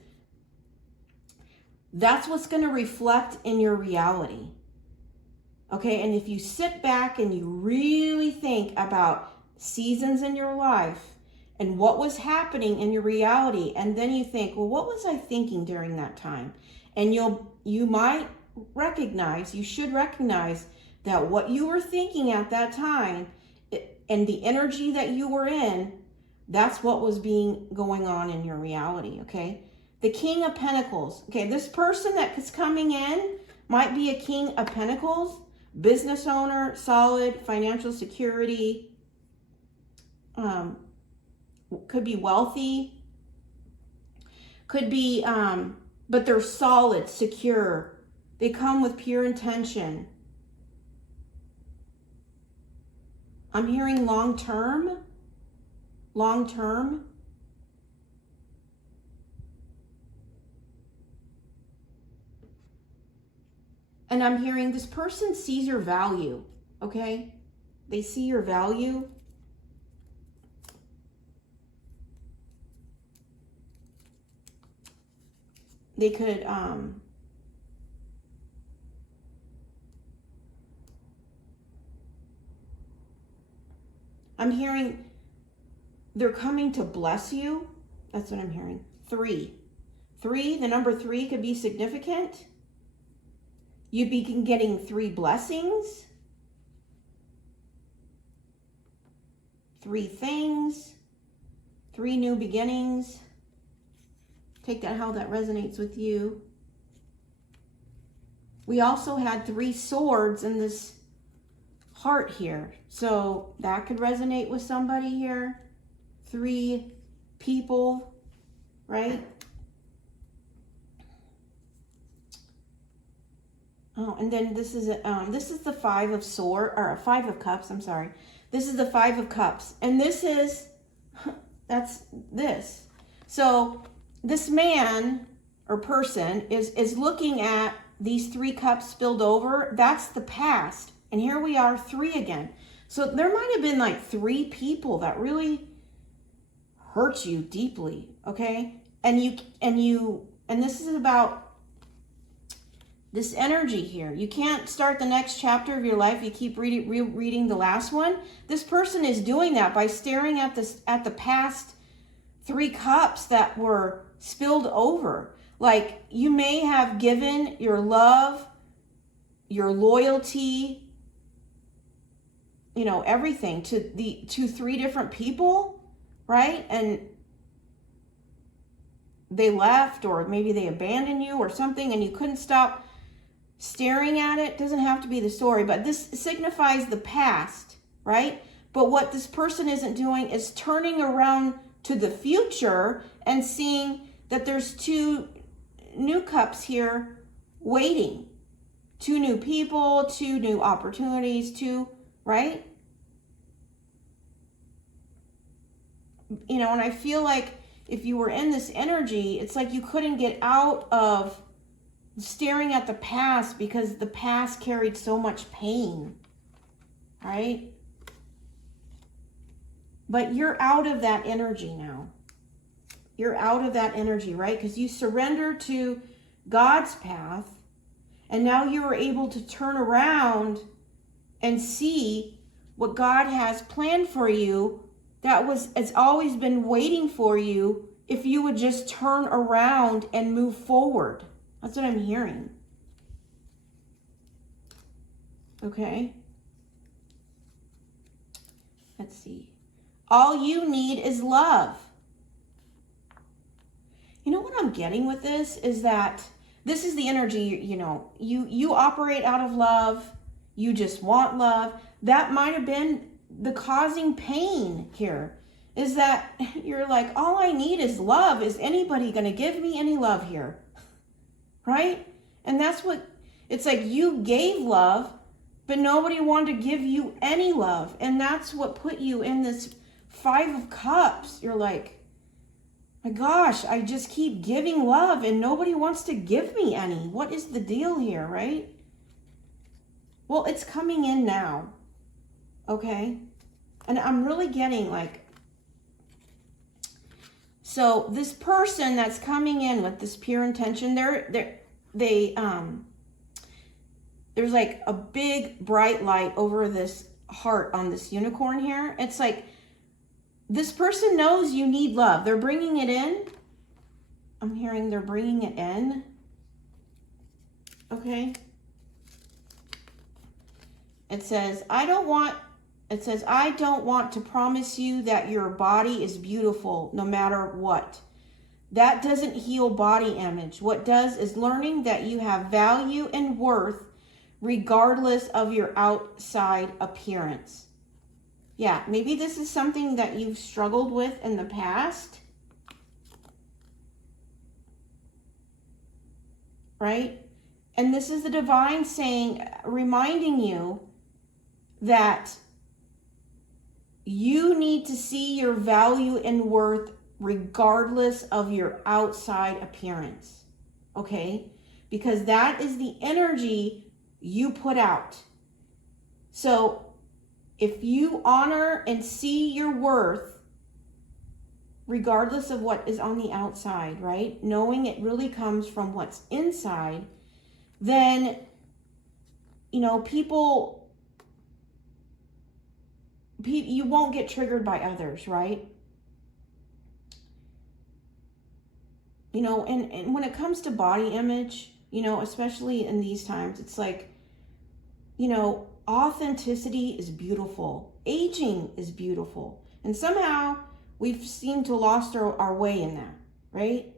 that's what's going to reflect in your reality. Okay, and if you sit back and you really think about seasons in your life and what was happening in your reality, and then you think, well, what was I thinking during that time? And you might recognize, you should recognize that what you were thinking at that time and the energy that you were in, that's what was going on in your reality, okay? The King of Pentacles. Okay, this person that is coming in might be a King of Pentacles, business owner, solid financial security, could be wealthy, could be, but they're solid, secure. They come with pure intention. I'm hearing long-term. And I'm hearing this person sees your value, okay? They see your value. They could, I'm hearing they're coming to bless you. That's what I'm hearing. 3, the number 3 could be significant. You begin getting 3 blessings, 3 things, 3 new beginnings. Take that how that resonates with you. We also had 3 swords in this heart here. So that could resonate with somebody here. 3 people, right? Oh, and then this is the 5 of sword, or 5 of cups, I'm sorry. This is the 5 of cups. And this is, that's this. So this man or person is looking at these 3 cups spilled over. That's the past. And here we are, 3 again. So there might have been like 3 people that really hurt you deeply, okay? And this is about this energy here. You can't start the next chapter of your life. You keep reading the last one. This person is doing that by staring at the past 3 cups that were spilled over. Like, you may have given your love, your loyalty, you know, everything to 3 different people, right? And they left, or maybe they abandoned you or something, and you couldn't stop staring at it. Doesn't have to be the story, but this signifies the past, right? But what this person isn't doing is turning around to the future and seeing that there's 2 new cups here waiting. 2 new people, 2 new opportunities, 2, right? You know, and I feel like if you were in this energy, it's like you couldn't get out of staring at the past because the past carried so much pain, right? But you're out of that energy now. You're out of that energy, right? Because you surrendered to God's path, and now you are able to turn around and see what God has planned for you. It's always been waiting for you if you would just turn around and move forward. That's what I'm hearing. Okay. Let's see. All you need is love. You know what I'm getting with this is that this is the energy, you know, you operate out of love. You just want love. That might have been the causing pain here, is that you're like, all I need is love. Is anybody going to give me any love here? Right? And that's what, it's like you gave love, but nobody wanted to give you any love. And that's what put you in this 5 of Cups. You're like, my gosh, I just keep giving love and nobody wants to give me any. What is the deal here, right? Well, it's coming in now. Okay? And I'm really getting like So this person that's coming in with this pure intention, there's like a big bright light over this heart on this unicorn here. It's like this person knows you need love. They're bringing it in. I'm hearing they're bringing it in. Okay. It says, I don't want to promise you that your body is beautiful no matter what. That doesn't heal body image. What does is learning that you have value and worth regardless of your outside appearance. Yeah, maybe this is something that you've struggled with in the past. Right? And this is the divine saying, reminding you that you need to see your value and worth regardless of your outside appearance. Okay? Because that is the energy you put out. So if you honor and see your worth regardless of what is on the outside, right? Knowing it really comes from what's inside, then, you know, you won't get triggered by others, right? You know, and when it comes to body image, you know, especially in these times, it's like, you know, authenticity is beautiful. Aging is beautiful. And somehow we've seemed to lost our way in that, right?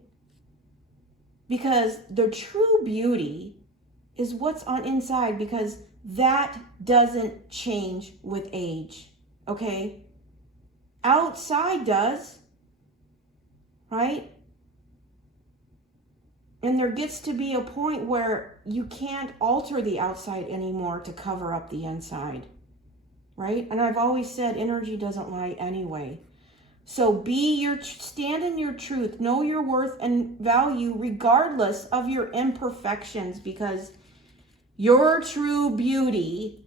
Because the true beauty is what's on inside, because that doesn't change with age, okay? Outside does, right? And there gets to be a point where you can't alter the outside anymore to cover up the inside, right? And I've always said energy doesn't lie anyway. So stand in your truth, know your worth and value regardless of your imperfections, because your true beauty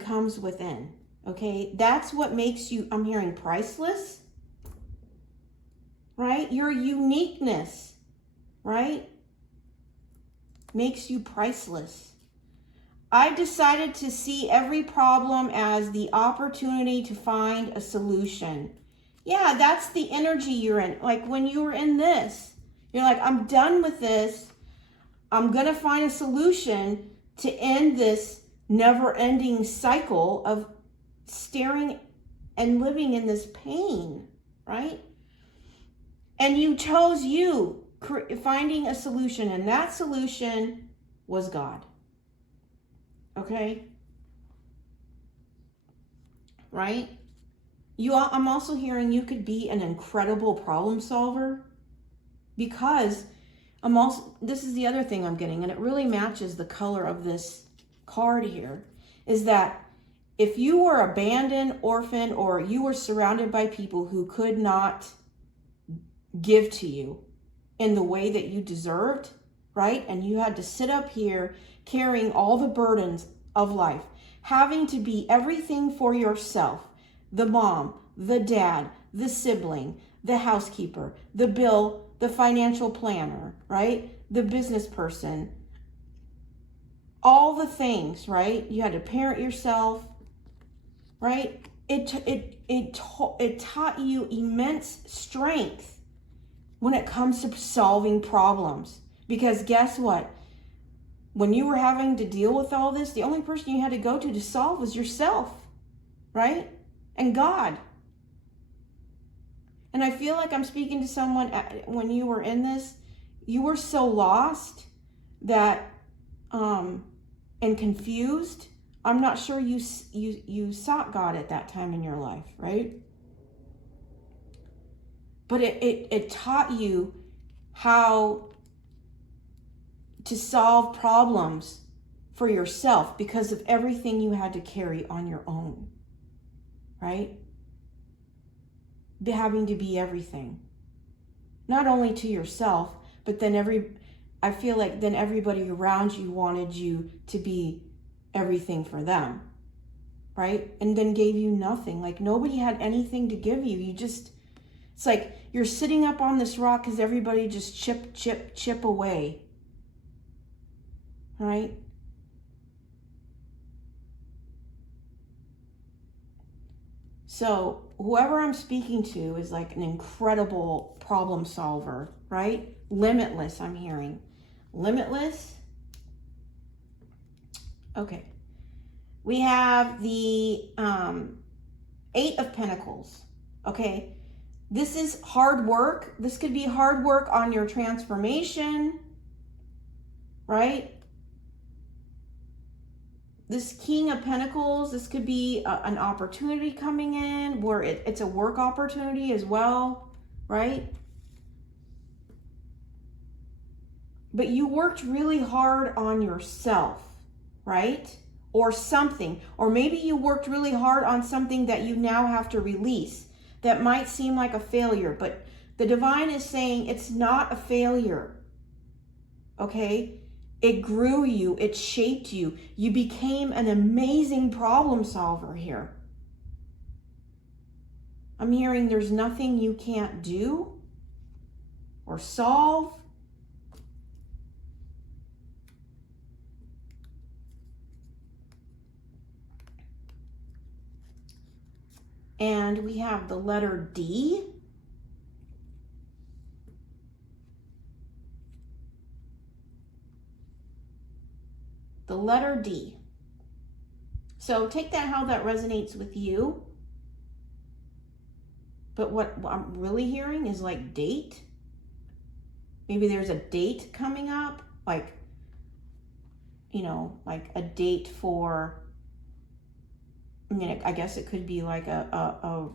comes within, okay? That's what makes you, I'm hearing, priceless, right? Your uniqueness, right? Makes you priceless. I decided to see every problem as the opportunity to find a solution. Yeah, that's the energy you're in. Like when you were in this, you're like, I'm done with this. I'm going to find a solution to end this never-ending cycle of staring and living in this pain, right? And you chose finding a solution, and that solution was God. Okay? Right? I'm also hearing you could be an incredible problem solver, because this is the other thing I'm getting, and it really matches the color of this card here, is that if you were abandoned, orphaned, or you were surrounded by people who could not give to you in the way that you deserved, right? And you had to sit up here carrying all the burdens of life, having to be everything for yourself, the mom, the dad, the sibling, the housekeeper, the bill, the financial planner, right? The business person, all the things, right? You had to parent yourself, right? It taught you immense strength when it comes to solving problems. Because guess what? When you were having to deal with all this, the only person you had to go to solve was yourself, right? And God. And I feel like I'm speaking to someone when you were in this, you were so lost that, and confused. I'm not sure you sought God at that time in your life, right? But it taught you how to solve problems for yourself because of everything you had to carry on your own, right? Having to be everything, not only to yourself, but then I feel like then everybody around you wanted you to be everything for them, right? And then gave you nothing. Like nobody had anything to give you. It's It's like you're sitting up on this rock because everybody just chip away. Right? So whoever I'm speaking to is like an incredible problem solver, right? Limitless, I'm hearing. Limitless. Okay. We have the Eight of Pentacles. Okay. This is hard work. This could be hard work on your transformation, right? This King of Pentacles, this could be an opportunity coming in where it's a work opportunity as well, right? But you worked really hard on yourself, right? Or something. Or maybe you worked really hard on something that you now have to release. That might seem like a failure, but the divine is saying it's not a failure. Okay? It grew you, it shaped you. You became an amazing problem solver here. I'm hearing there's nothing you can't do or solve. And we have the letter D. The letter D. So take that how that resonates with you. But what I'm really hearing is like date. Maybe there's a date coming up, like, you know, like a date for, I mean, I guess it could be like a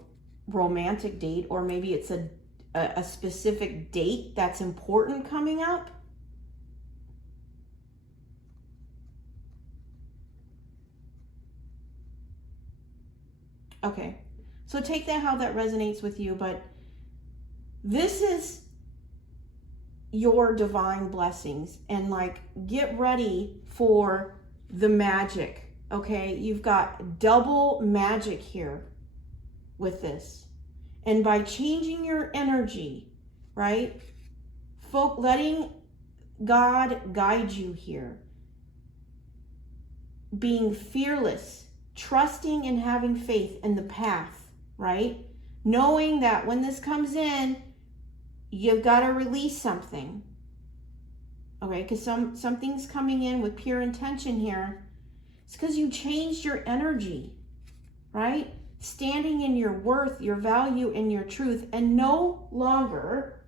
romantic date, or maybe it's a specific date that's important coming up. Okay, so take that how that resonates with you, but this is your divine blessings, and like get ready for the magic. Okay, you've got double magic here with this. And by changing your energy, right? Letting God guide you here. Being fearless, trusting and having faith in the path, right? Knowing that when this comes in, you've got to release something. Okay, because something's coming in with pure intention here. It's because you changed your energy, right? Standing in your worth, your value, and your truth, and no longer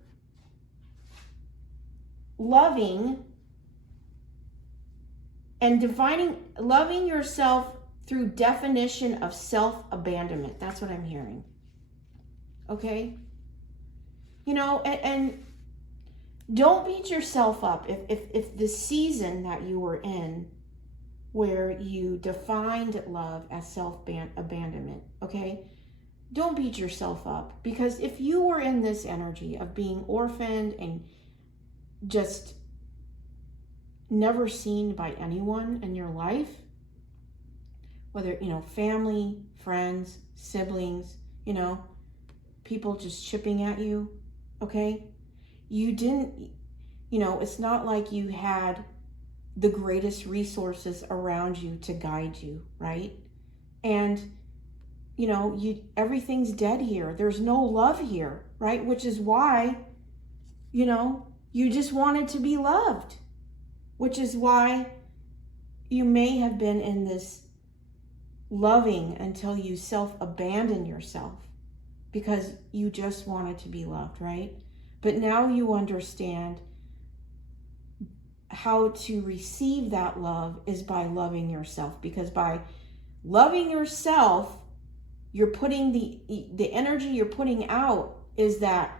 loving and loving yourself through definition of self-abandonment. That's what I'm hearing. Okay? You know, and don't beat yourself up if the season that you were in where you defined love as self-abandonment, okay? Don't beat yourself up, because if you were in this energy of being orphaned and just never seen by anyone in your life, whether, you know, family, friends, siblings, you know, people just chipping at you, okay? You didn't, you know, it's not like you had the greatest resources around you to guide you, right? And, you know, everything's dead here. There's no love here, right? Which is why, you know, you just wanted to be loved, which is why you may have been in this loving until you self-abandon yourself, because you just wanted to be loved, right? But now you understand how to receive that love is by loving yourself, because by loving yourself, you're putting the energy you're putting out is that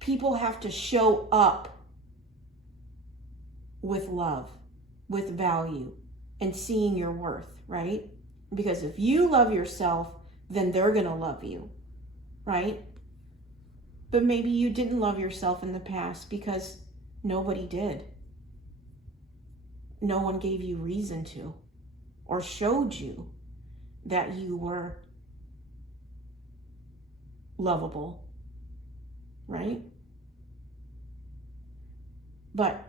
people have to show up with love, with value, and seeing your worth, right? Because if you love yourself, then they're going to love you, right? But maybe you didn't love yourself in the past because nobody did. No one gave you reason to, or showed you that you were lovable, right? But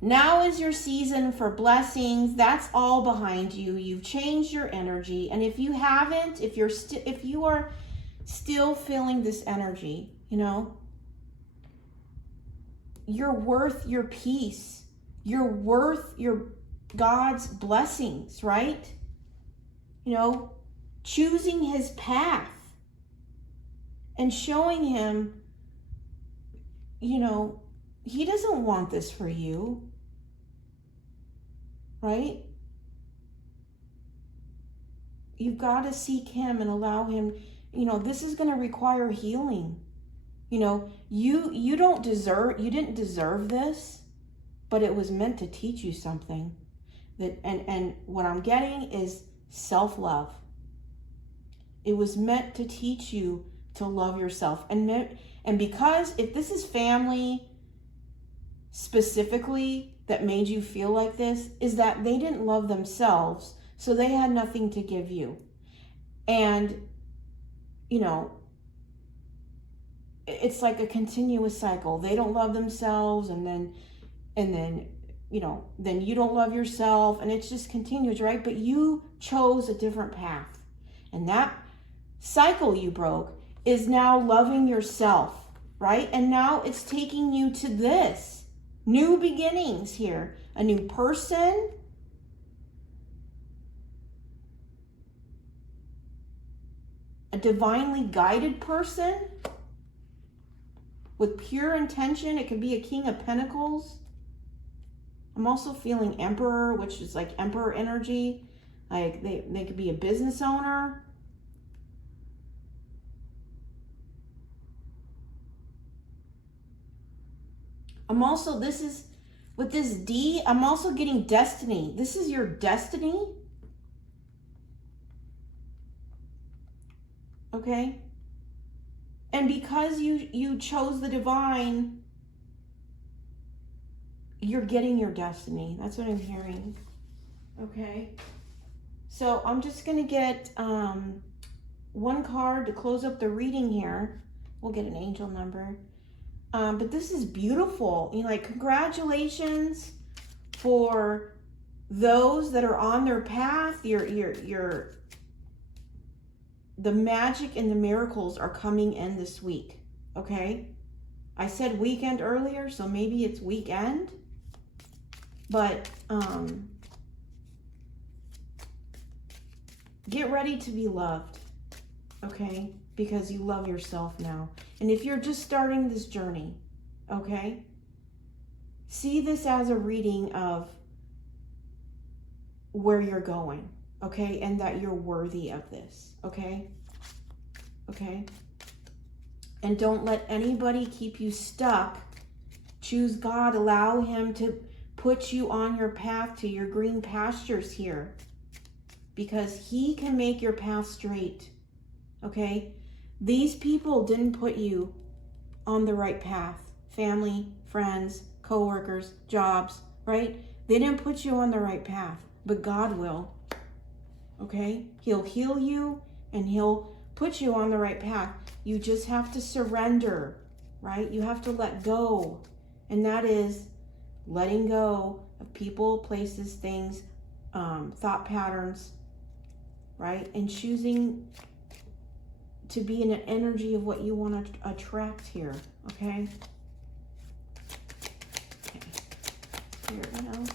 now is your season for blessings. That's all behind you. You've changed your energy. And if you haven't, if you are still feeling this energy, you know, you're worth your peace. You're worth your God's blessings, right? You know, choosing his path and showing him, you know, he doesn't want this for you, right? You've got to seek him and allow him, you know, this is going to require healing. You know, you didn't deserve this, but it was meant to teach you something. That and what I'm getting is self-love. It was meant to teach you to love yourself. And because if this is family specifically that made you feel like this, is that they didn't love themselves, so they had nothing to give you. And, you know, it's like a continuous cycle. They don't love themselves, and then, you know, then you don't love yourself, and it's just continuous, right? But you chose a different path. And that cycle you broke is now loving yourself, right? And now it's taking you to this new beginnings here, a new person, a divinely guided person with pure intention. It could be a King of Pentacles. I'm also feeling Emperor, which is like Emperor energy. Like they could be a business owner. I'm also, this is, with this D, I'm also getting destiny. This is your destiny. Okay? And because you chose the divine, you're getting your destiny. That's what I'm hearing. Okay? So I'm just going to get one card to close up the reading here. We'll get an angel number. But this is beautiful. You know, like, congratulations for those that are on their path. The magic and the miracles are coming in this week. Okay? I said weekend earlier, so maybe it's weekend. But get ready to be loved. Okay? Because you love yourself now. And if you're just starting this journey, okay, see this as a reading of where you're going, okay, and that you're worthy of this, okay, okay, and don't let anybody keep you stuck. Choose God, allow him to put you on your path to your green pastures here, because he can make your path straight, okay. These people didn't put you on the right path. Family, friends, co-workers, jobs, right? They didn't put you on the right path, but God will, okay? He'll heal you and he'll put you on the right path. You just have to surrender, right? You have to let go. And that is letting go of people, places, things, thought patterns, right? And choosing to be in an energy of what you want to attract here, okay? Okay. Here, else?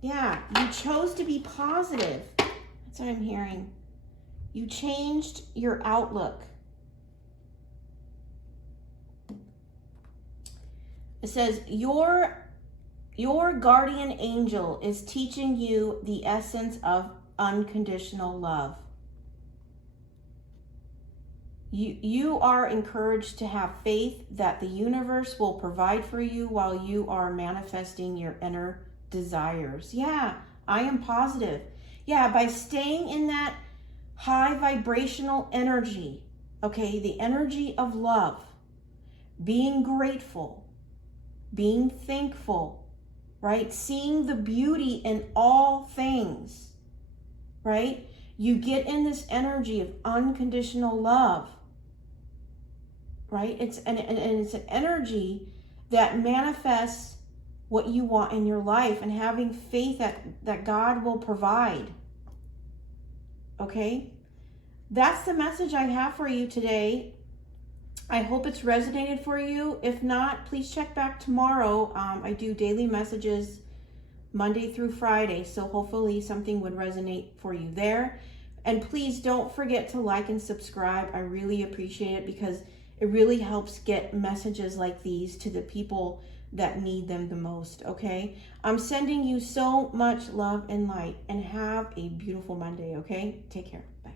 Yeah, you chose to be positive. That's what I'm hearing. You changed your outlook. It says, your guardian angel is teaching you the essence of unconditional love. You are encouraged to have faith that the universe will provide for you while you are manifesting your inner desires. Yeah, I am positive. Yeah, by staying in that high vibrational energy, okay, the energy of love, being grateful, being thankful, right? Seeing the beauty in all things, right? You get in this energy of unconditional love, right? It's it's an energy that manifests what you want in your life, and having faith that God will provide. Okay? That's the message I have for you today. I hope it's resonated for you. If not, please check back tomorrow. I do daily messages Monday through Friday, so hopefully something would resonate for you there. And please don't forget to like and subscribe. I really appreciate it, because it really helps get messages like these to the people that need them the most, okay? I'm sending you so much love and light, and have a beautiful Monday, okay? Take care. Bye.